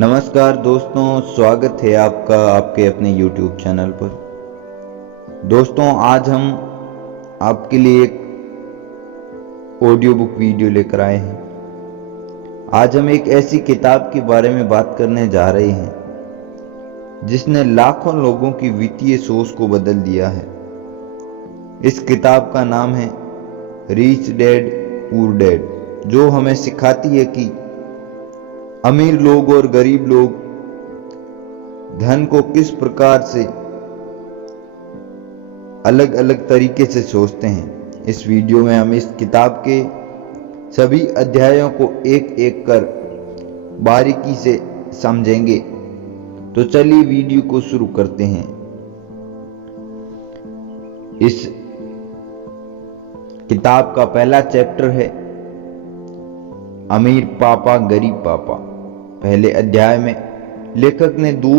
नमस्कार दोस्तों, स्वागत है आपका आपके अपने YouTube चैनल पर। दोस्तों, आज हम आपके लिए एक ऑडियो बुक वीडियो लेकर आए हैं। आज हम एक ऐसी किताब के बारे में बात करने जा रहे हैं जिसने लाखों लोगों की वित्तीय सोच को बदल दिया है। इस किताब का नाम है रिच डैड पुअर डैड, जो हमें सिखाती है कि अमीर लोग और गरीब लोग धन को किस प्रकार से अलग अलग तरीके से सोचते हैं। इस वीडियो में हम इस किताब के सभी अध्यायों को एक एक कर बारीकी से समझेंगे। तो चलिए वीडियो को शुरू करते हैं। इस किताब का पहला चैप्टर है अमीर पापा गरीब पापा। पहले अध्याय में लेखक ने दो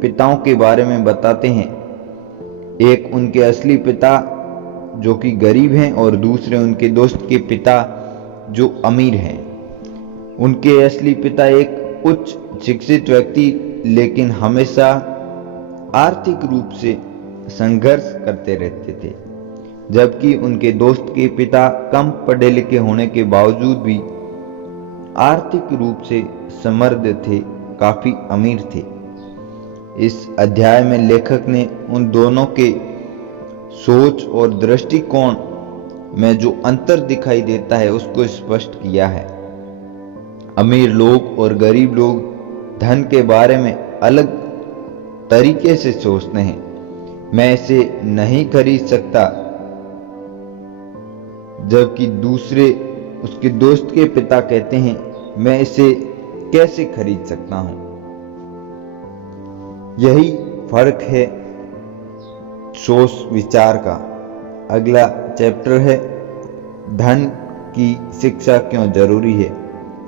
पिताओं के बारे में बताते हैं। एक उनके असली पिता जो कि गरीब हैं और दूसरे उनके दोस्त के पिता जो अमीर हैं। उनके असली पिता एक उच्च शिक्षित व्यक्ति लेकिन हमेशा आर्थिक रूप से संघर्ष करते रहते थे, जबकि उनके दोस्त के पिता कम पढ़े लिखे होने के बावजूद भी आर्थिक रूप से समृद्ध थे, काफी अमीर थे। इस अध्याय में लेखक ने उन दोनों के सोच और दृष्टिकोण में जो अंतर दिखाई देता है उसको स्पष्ट किया है। अमीर लोग और गरीब लोग धन के बारे में अलग तरीके से सोचते हैं। मैं इसे नहीं खरीद सकता, जबकि दूसरे उसके दोस्त के पिता कहते हैं मैं इसे कैसे खरीद सकता हूं। यही फर्क है सोच विचार का। अगला चैप्टर है धन की शिक्षा क्यों जरूरी है।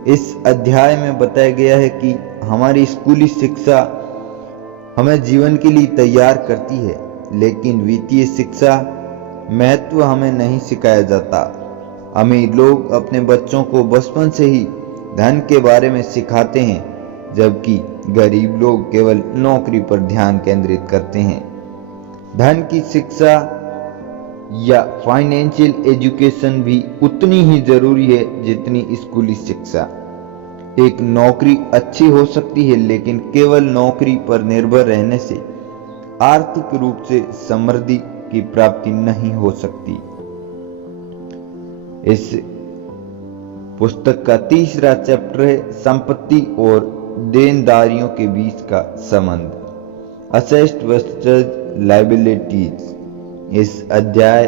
इस अध्याय में बताया गया है कि हमारी स्कूली शिक्षा हमें जीवन के लिए तैयार करती है, लेकिन वित्तीय शिक्षा महत्व हमें नहीं सिखाया जाता। अमीर लोग अपने बच्चों को बचपन से ही धन के बारे में सिखाते हैं, जबकि गरीब लोग केवल नौकरी पर ध्यान केंद्रित करते हैं। धन की शिक्षा या फाइनेंशियल एजुकेशन भी उतनी ही जरूरी है जितनी स्कूली शिक्षा। एक नौकरी अच्छी हो सकती है, लेकिन केवल नौकरी पर निर्भर रहने से आर्थिक रूप से समृद्धि की प्राप्ति नहीं हो सकती। इस पुस्तक का तीसरा चैप्टर है संपत्ति और देनदारियों के बीच का संबंध, असेट्स वर्सेस लायबिलिटीज। इस अध्याय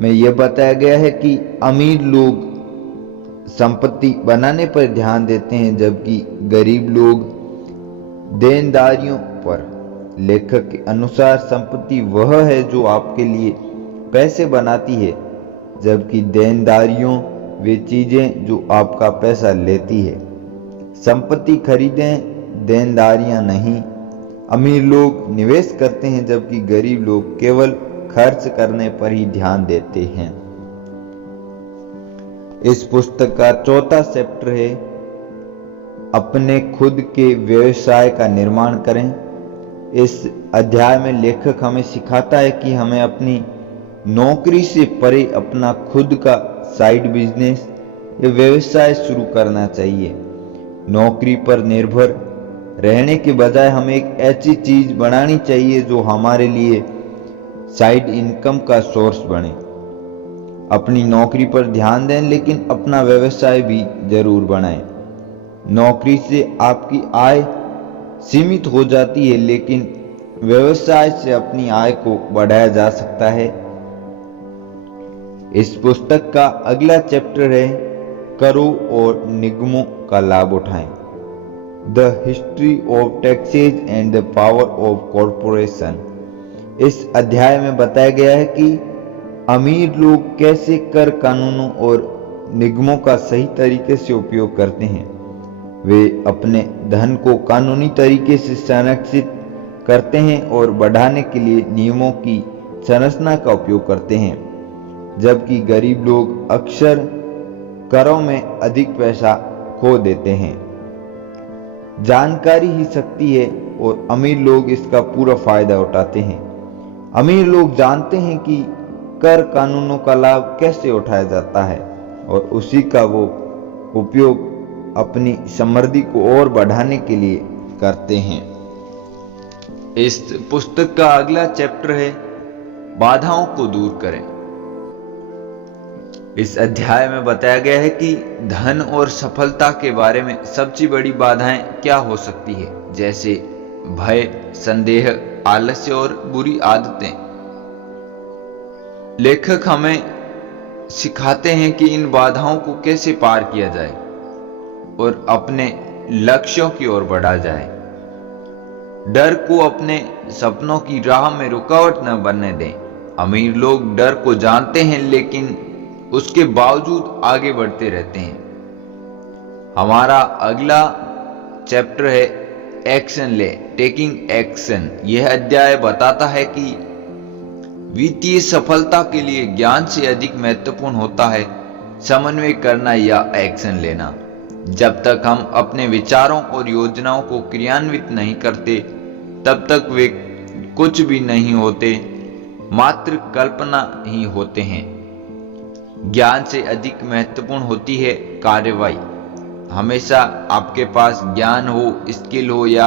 में यह बताया गया है कि अमीर लोग संपत्ति बनाने पर ध्यान देते हैं, जबकि गरीब लोग देनदारियों पर। लेखक के अनुसार संपत्ति वह है जो आपके लिए पैसे बनाती है, जबकि देनदारियों वे चीजें जो आपका पैसा लेती है। संपत्ति खरीदें, देनदारियां नहीं। अमीर लोग निवेश करते हैं, जबकि गरीब लोग केवल खर्च करने पर ही ध्यान देते हैं। इस पुस्तक का चौथा चैप्टर है अपने खुद के व्यवसाय का निर्माण करें। इस अध्याय में लेखक हमें सिखाता है कि हमें अपनी नौकरी से परे अपना खुद का साइड बिजनेस या व्यवसाय शुरू करना चाहिए। नौकरी पर निर्भर रहने के बजाय हमें एक ऐसी चीज बनानी चाहिए जो हमारे लिए साइड इनकम का सोर्स बने। अपनी नौकरी पर ध्यान दें, लेकिन अपना व्यवसाय भी जरूर बनाएं। नौकरी से आपकी आय सीमित हो जाती है, लेकिन व्यवसाय से अपनी आय को बढ़ाया जा सकता है। इस पुस्तक का अगला चैप्टर है करों और निगमों का लाभ उठाएं, the history of taxes and the power of corporation. इस अध्याय में बताया गया है कि अमीर लोग कैसे कर कानूनों और निगमों का सही तरीके से उपयोग करते हैं। वे अपने धन को कानूनी तरीके से संरक्षित करते हैं और बढ़ाने के लिए नियमों की संरचना का उपयोग करते हैं, जबकि गरीब लोग अक्सर करों में अधिक पैसा खो देते हैं। जानकारी ही शक्ति है और अमीर लोग इसका पूरा फायदा उठाते हैं। अमीर लोग जानते हैं कि कर कानूनों का लाभ कैसे उठाया जाता है और उसी का वो उपयोग अपनी समृद्धि को और बढ़ाने के लिए करते हैं। इस पुस्तक का अगला चैप्टर है बाधाओं को दूर करें। इस अध्याय में बताया गया है कि धन और सफलता के बारे में सबसे बड़ी बाधाएं क्या हो सकती है, जैसे भय, संदेह, आलस्य और बुरी आदतें। लेखक हमें सिखाते हैं कि इन बाधाओं को कैसे पार किया जाए और अपने लक्ष्यों की ओर बढ़ा जाए। डर को अपने सपनों की राह में रुकावट न बनने दें। अमीर लोग डर को जानते हैं लेकिन उसके बावजूद आगे बढ़ते रहते हैं। हमारा अगला चैप्टर है एक्शन ले, टेकिंग एक्शन। यह अध्याय बताता है कि वित्तीय सफलता के लिए ज्ञान से अधिक महत्वपूर्ण होता है समन्वय करना या एक्शन लेना। जब तक हम अपने विचारों और योजनाओं को क्रियान्वित नहीं करते तब तक वे कुछ भी नहीं होते, मात्र कल्पना ही होते हैं। ज्ञान से अधिक महत्वपूर्ण होती है कार्रवाई। हमेशा आपके पास ज्ञान हो, स्किल हो या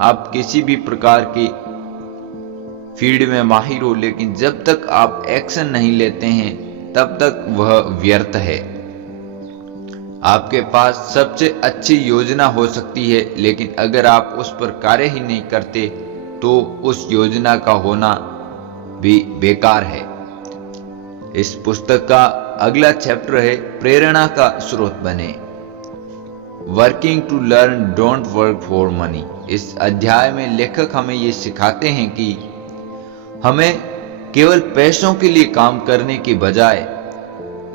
आप किसी भी प्रकार की फील्ड में माहिर हो, लेकिन जब तक आप एक्शन नहीं लेते हैं तब तक वह व्यर्थ है। आपके पास सबसे अच्छी योजना हो सकती है, लेकिन अगर आप उस पर कार्य ही नहीं करते तो उस योजना का होना भी बेकार है। इस पुस्तक का अगला चैप्टर है प्रेरणा का स्रोत बने। Working to learn, don't work for money. इस अध्याय में लेखक हमें ये सिखाते हैं कि हमें केवल पैसों के लिए काम करने के बजाय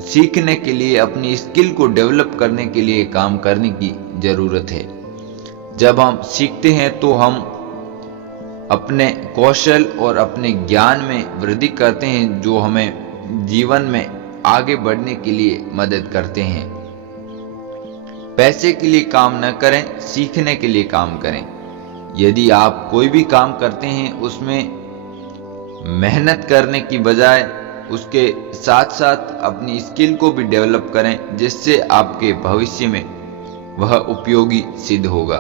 सीखने के लिए, अपनी स्किल को डेवलप करने के लिए काम करने की जरूरत है। जब हम सीखते हैं तो हम अपने कौशल और अपने ज्ञान में वृद्धि करते हैं, जो हमें जीवन में आगे बढ़ने के लिए मदद करते हैं। पैसे के लिए काम न करें, सीखने के लिए काम करें। यदि आप कोई भी काम करते हैं उसमें मेहनत करने की बजाय उसके साथ साथ अपनी स्किल को भी डेवलप करें, जिससे आपके भविष्य में वह उपयोगी सिद्ध होगा।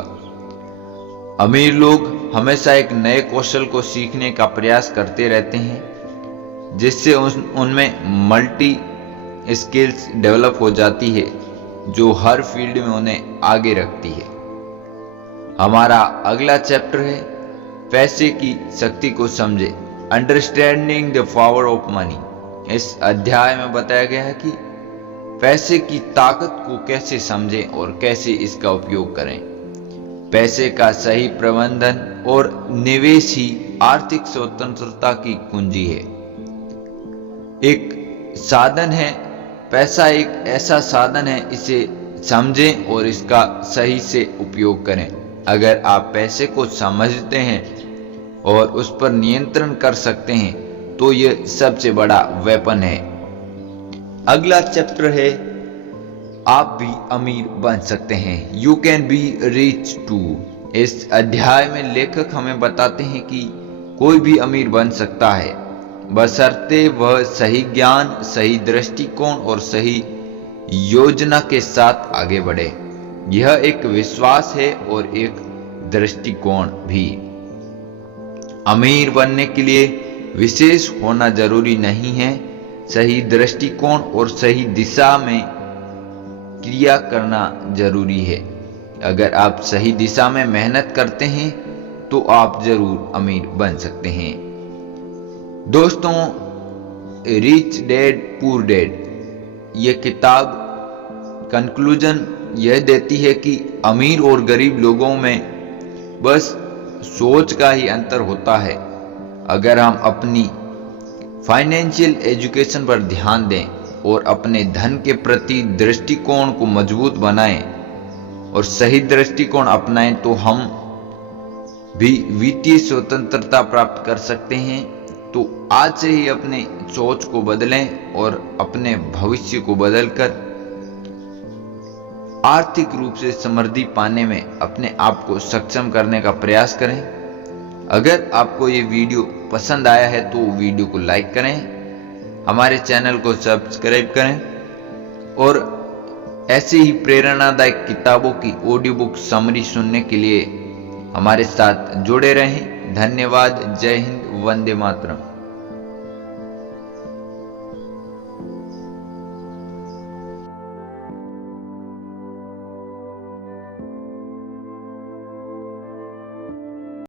अमीर लोग हमेशा एक नए कौशल को सीखने का प्रयास करते रहते हैं, जिससे उनमें मल्टी स्किल्स डेवलप हो जाती है, जो हर फील्ड में उन्हें आगे रखती है। हमारा अगला चैप्टर है पैसे की शक्ति को समझे, understanding the power of money. इस अध्याय में बताया गया है कि पैसे की ताकत को कैसे समझें और कैसे इसका उपयोग करें। पैसे का सही प्रबंधन और निवेश ही आर्थिक स्वतंत्रता की कुंजी है। एक साधन है, पैसा एक ऐसा साधन है, इसे समझें और इसका सही से उपयोग करें। अगर आप पैसे को समझते हैं और उस पर नियंत्रण कर सकते हैं तो यह सबसे बड़ा वेपन है। अगला चैप्टर है आप भी अमीर बन सकते हैं, you can be rich too. इस अध्याय में लेखक हमें बताते हैं कि कोई भी अमीर बन सकता है, बशर्ते वह सही ज्ञान, सही दृष्टिकोण और सही योजना के साथ आगे बढ़े। यह एक विश्वास है और एक दृष्टिकोण भी। अमीर बनने के लिए विशेष होना जरूरी नहीं है, सही दृष्टिकोण और सही दिशा में क्रिया करना जरूरी है। अगर आप सही दिशा में मेहनत करते हैं तो आप जरूर अमीर बन सकते हैं। दोस्तों, रिच डैड पुअर डैड ये किताब कंक्लूजन यह देती है कि अमीर और गरीब लोगों में बस सोच का ही अंतर होता है। अगर हम अपनी फाइनेंशियल एजुकेशन पर ध्यान दें और अपने धन के प्रति दृष्टिकोण को मजबूत बनाएं और सही दृष्टिकोण अपनाएं तो हम भी वित्तीय स्वतंत्रता प्राप्त कर सकते हैं। तो आज से ही अपने सोच को बदलें और अपने भविष्य को बदलकर आर्थिक रूप से समृद्धि पाने में अपने आप को सक्षम करने का प्रयास करें। अगर आपको ये वीडियो पसंद आया है तो वीडियो को लाइक करें, हमारे चैनल को सब्सक्राइब करें और ऐसे ही प्रेरणादायक किताबों की ऑडियो बुक समरी सुनने के लिए हमारे साथ जुड़े रहें। धन्यवाद। जय हिंद। वंदे मातरम।